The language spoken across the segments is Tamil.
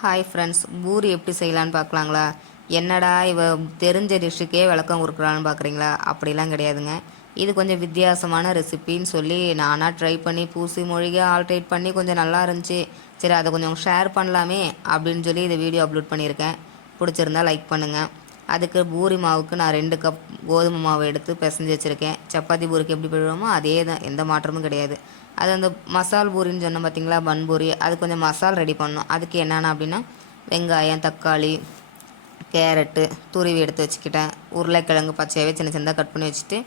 ஹாய் ஃப்ரெண்ட்ஸ், பூரி எப்படி செய்யலான்னு பார்க்கலாங்களா? என்னடா இவ தெரிஞ்ச டிஷ்ஷுக்கே விளக்கம் கொடுக்குறான்னு பார்க்குறீங்களா? அப்படிலாம் கிடையாதுங்க. இது கொஞ்சம் வித்தியாசமான ரெசிபின்னு சொல்லி நானாக ட்ரை பண்ணி பூசி மொழிகை ஆல்ட்ரேட் பண்ணி கொஞ்சம் நல்லா இருந்துச்சு. சரி, அதை கொஞ்சம் ஷேர் பண்ணலாமே அப்படின்னு சொல்லி இதை வீடியோ அப்லோட் பண்ணியிருக்கேன். பிடிச்சிருந்தா லைக் பண்ணுங்கள். அதுக்கு பூரி மாவுக்கு நான் 2 கப் கோதுமை மாவு எடுத்து பிசைஞ்சு வச்சுருக்கேன். சப்பாத்தி பூரிக்கு எப்படி போடுவோமோ அதே தான், எந்த மாற்றமும் கிடையாது. அது அந்த மசால் பூரின்னு சொன்னோம் பார்த்தீங்களா, பன் பூரி, அது கொஞ்சம் மசால் ரெடி பண்ணணும். அதுக்கு என்னென்ன அப்படின்னா, வெங்காயம், தக்காளி, கேரட்டு துருவி எடுத்து வச்சுக்கிட்டேன். உருளைக்கிழங்கு பச்சையாகவே சின்ன சின்னதாக கட் பண்ணி வச்சுட்டு,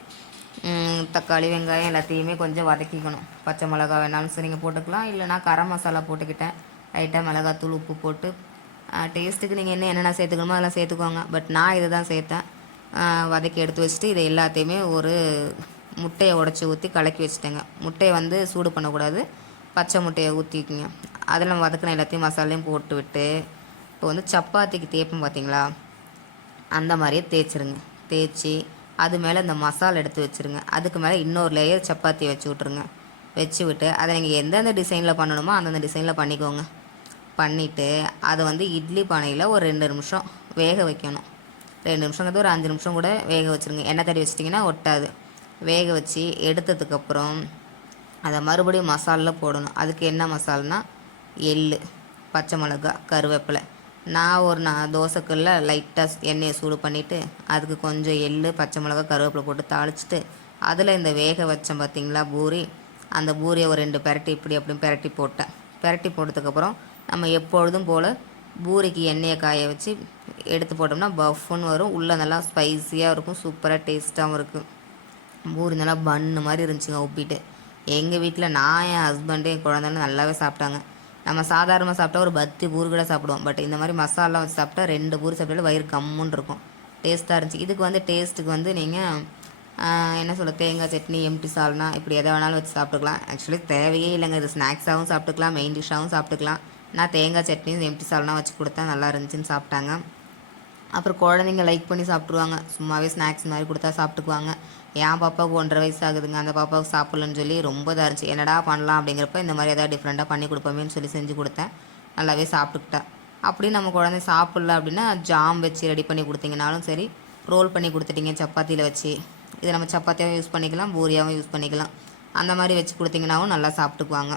தக்காளி வெங்காயம் எல்லாத்தையுமே கொஞ்சம் வதக்கிக்கணும். பச்சை மிளகா வேணாலும் சரி நீங்கள் போட்டுக்கலாம், இல்லைனா கரம் மசாலா போட்டுக்கிட்டேன். லைட்டாக மிளகாத்தூள் உப்பு போட்டு டேஸ்ட்டுக்கு நீங்கள் என்னென்ன சேர்த்துக்கணுமோ அதெல்லாம் சேர்த்துக்கோங்க. பட் நான் இதை தான் சேர்த்தேன். வதக்கி எடுத்து வச்சுட்டு இதை எல்லாத்தையுமே ஒரு முட்டையை உடச்சி ஊற்றி கலக்கி வச்சுட்டேங்க. முட்டையை வந்து சூடு பண்ணக்கூடாது, பச்சை முட்டையை ஊற்றிக்குங்க. அதில் வதக்கின எல்லாத்தையும் மசாலையும் போட்டு விட்டு, இப்போ வந்து சப்பாத்திக்கு தேய்ப்போம் பார்த்தீங்களா, அந்த மாதிரியே தேய்ச்சிருங்க. தேய்ச்சி அது மேலே இந்த மசாலா எடுத்து வச்சுருங்க. அதுக்கு மேலே இன்னொரு லேயர் சப்பாத்தி வச்சு விட்ருங்க. வச்சு விட்டு அதை நீங்கள் எந்தெந்த டிசைனில் பண்ணணுமோ அந்தந்த டிசைனில் பண்ணிக்கோங்க. பண்ணிவிட்டு அதை வந்து இட்லி பானையில் ஒரு 2 நிமிஷம் வேக வைக்கணும். 2 நிமிஷங்கிறது ஒரு 5 நிமிஷம் கூட வேக வச்சுருங்க. எண்ணெய் தடவி வச்சிட்டிங்கன்னா ஒட்டாது. வேக வச்சு எடுத்ததுக்கப்புறம் அதை மறுபடியும் மசாலில் போடணும். அதுக்கு என்ன மசால்னா, எள், பச்சை மிளகா, கருவேப்பிலை. நான் தோசைக்கல்ல லைட்டாக எண்ணெயை சூடு பண்ணிவிட்டு அதுக்கு கொஞ்சம் எள், பச்சை மிளகா, கருவேப்பிலை போட்டு தாளிச்சிட்டு அதில் இந்த வேக வச்சேன் பார்த்தீங்களா பூரி, அந்த பூரியை ஒரு 2 பெரட்டி இப்படி அப்படின்னு பெரட்டி போட்டேன். பெரட்டி போட்டதுக்கப்புறம் நம்ம எப்பொழுதும் போல் பூரிக்கு எண்ணெயை காய வச்சு எடுத்து போட்டோம்னா பஃப்னு வரும். உள்ளே நல்லா ஸ்பைஸியாக இருக்கும், சூப்பராக டேஸ்ட்டாகவும் இருக்கும். பூரி நல்லா பன்னு மாதிரி இருந்துச்சுங்க உப்பிட்டு. எங்கள் வீட்டில் நான், என் ஹஸ்பண்டு, என் குழந்தைன்னு நல்லாவே சாப்பிட்டாங்க. நம்ம சாதாரணமாக சாப்பிட்டா ஒரு 10 பூரி கூட சாப்பிடுவோம். பட் இந்த மாதிரி மசாலா வச்சு சாப்பிட்டா 2 பூரி சாப்பிட்டாலும் வயிறு கம்முன்னு இருக்கும். டேஸ்ட்டாக இருந்துச்சு. இதுக்கு வந்து டேஸ்ட்டுக்கு வந்து நீங்கள் என்ன சொல்ல, தேங்காய் சட்னி, எம்டி சால்னா இப்படி எதை வேணாலும் வச்சு சாப்பிட்டுக்கலாம். ஆக்சுவலி தேவையே இல்லைங்க, இது ஸ்நாக்ஸாகவும் சாப்பிட்டுக்கலாம், மெயின் டிஷ்ஷாகவும் சாப்பிட்டுக்கலாம். நான் தேங்காய் சட்னியும் எம்டி சால்னா வச்சு கொடுத்தா நல்லா இருந்துச்சுன்னு சாப்பிட்டாங்க. அப்புறம் குழந்தைங்க லைக் பண்ணி சாப்பிட்ருவாங்க. சும்மாவே ஸ்நாக்ஸ் மாதிரி கொடுத்தா சாப்பிட்டுக்குவாங்க. என் பாப்பாவுக்கு 1.5 வயசு ஆகுதுங்க. அந்த பாப்பாவுக்கு சாப்பிட்லன்னு சொல்லி ரொம்ப இதாக இருந்துச்சு. என்னடா பண்ணலாம் அப்படிங்கிறப்ப இந்த மாதிரி எதாவது டிஃப்ரெண்ட்டாக பண்ணி கொடுப்போமேன்னு சொல்லி செஞ்சு கொடுத்தேன். நல்லாவே சாப்பிட்டுக்கிட்டேன். அப்படி நம்ம குழந்தை சாப்பிட்ல அப்படின்னா ஜாம் வச்சு ரெடி பண்ணி கொடுத்தீங்கனாலும் சரி, ரோல் பண்ணி கொடுத்துட்டீங்க சப்பாத்தியில் வச்சு, இதை நம்ம சப்பாத்தியாகவும் யூஸ் பண்ணிக்கலாம், பூரியாகவும் யூஸ் பண்ணிக்கலாம். அந்த மாதிரி வச்சு கொடுத்தீங்கன்னாவும் நல்லா சாப்பிட்டுக்குவாங்க.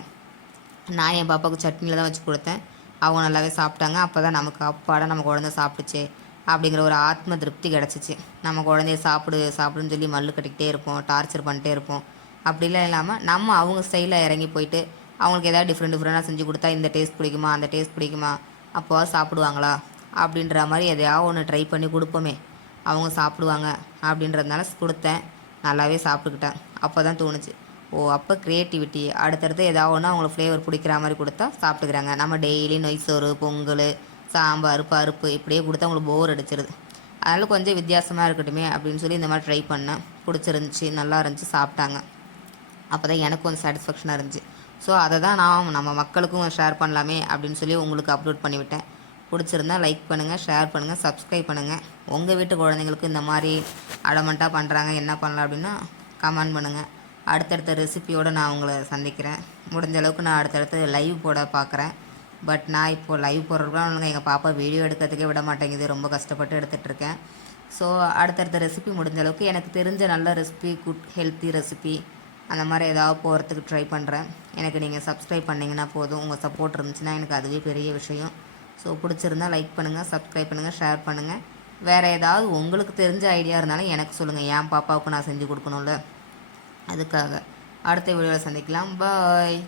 நான் என் பாப்பாவுக்கு சட்னியில் தான் வச்சு கொடுத்தேன். அவங்க நல்லாவே சாப்பிட்டாங்க. அப்போ தான் நமக்கு அப்பாடா நம்ம குழந்தை சாப்பிட்டுச்சு அப்படிங்கிற ஒரு ஆத்ம திருப்தி கிடச்சிச்சு. நம்ம குழந்தைய சாப்பிடுன்னு சொல்லி மல்லு கட்டிக்கிட்டே இருப்போம், டார்ச்சர் பண்ணிட்டே இருப்போம். அப்படிலாம் இல்லாமல் நம்ம அவங்க ஸ்டைலில் இறங்கி போயிட்டு அவங்களுக்கு எதாவது டிஃப்ரெண்ட்டாக செஞ்சு கொடுத்தா, இந்த டேஸ்ட் பிடிக்குமா, அந்த டேஸ்ட் பிடிக்குமா, அப்போ சாப்பிடுவாங்களா அப்படின்ற மாதிரி எதையாவது ஒன்று ட்ரை பண்ணி கொடுப்போமே, அவங்க சாப்பிடுவாங்க அப்படின்றதுனால கொடுத்தேன். நல்லாவே சாப்பிட்டுக்கிட்டேன். அப்போ தான் தோணுச்சு, ஓ அப்போ க்ரியேட்டிவிட்டி அடுத்தடுத்து ஏதாவது ஒன்று அவங்களுக்கு ஃப்ளேவர் பிடிக்கிற மாதிரி கொடுத்தா சாப்பிட்டுக்கிறாங்க. நம்ம டெய்லி நொய்சோறு, பொங்கல், சாம்பார், பருப்பு இப்படியே கொடுத்தா அவங்களுக்கு போர் அடிச்சிருது. அதனால் கொஞ்சம் வித்தியாசமாக இருக்கட்டுமே அப்படின்னு சொல்லி இந்த மாதிரி ட்ரை பண்ணேன். பிடிச்சிருந்துச்சி, நல்லா இருந்துச்சு, சாப்பிட்டாங்க. அப்போ தான் எனக்கு கொஞ்சம் சாட்டிஸ்ஃபேக்ஷனாக இருந்துச்சு. ஸோ அதை தான் நான் நம்ம மக்களுக்கும் ஷேர் பண்ணலாமே அப்படின்னு சொல்லி உங்களுக்கு அப்லோட் பண்ணிவிட்டேன். பிடிச்சிருந்தா லைக் பண்ணுங்கள், ஷேர் பண்ணுங்கள், சப்ஸ்கிரைப் பண்ணுங்கள். உங்கள் வீட்டு குழந்தைங்களுக்கு இந்த மாதிரி அடமெண்ட்டாக பண்ணுறாங்க, என்ன பண்ணலாம் அப்படின்னா கமெண்ட் பண்ணுங்கள். அடுத்தடுத்த ரெசிபியோடு நான் உங்களை சந்திக்கிறேன். முடிஞ்ச அளவுக்கு நான் அடுத்தடுத்து லைவ் போட பார்க்குறேன். பட் நான் இப்போது லைவ் போடுறதுக்குலாம் எங்கள் பாப்பா வீடியோ எடுக்கிறதுக்கே விட மாட்டேங்குது. ரொம்ப கஷ்டப்பட்டு எடுத்துகிட்ருக்கேன். ஸோ அடுத்தடுத்த ரெசிபி முடிஞ்ச அளவுக்கு எனக்கு தெரிஞ்ச நல்ல ரெசிபி, குட் ஹெல்த்தி ரெசிபி அந்த மாதிரி ஏதாவது போகிறதுக்கு ட்ரை பண்ணுறேன். எனக்கு நீங்கள் சப்ஸ்கிரைப் பண்ணிங்கன்னா போதும். உங்கள் சப்போர்ட் இருந்துச்சுன்னா எனக்கு அதுவே பெரிய விஷயம். ஸோ பிடிச்சிருந்தா லைக் பண்ணுங்கள், சப்ஸ்கிரைப் பண்ணுங்கள், ஷேர் பண்ணுங்கள். வேறு ஏதாவது உங்களுக்கு தெரிஞ்ச ஐடியா இருந்தாலும் எனக்கு சொல்லுங்கள். என் பாப்பாவுக்கு நான் செஞ்சு கொடுக்கணும்ல, அதுக்காக. அடுத்த வீடியோவில் சந்திக்கலாம். பாய்.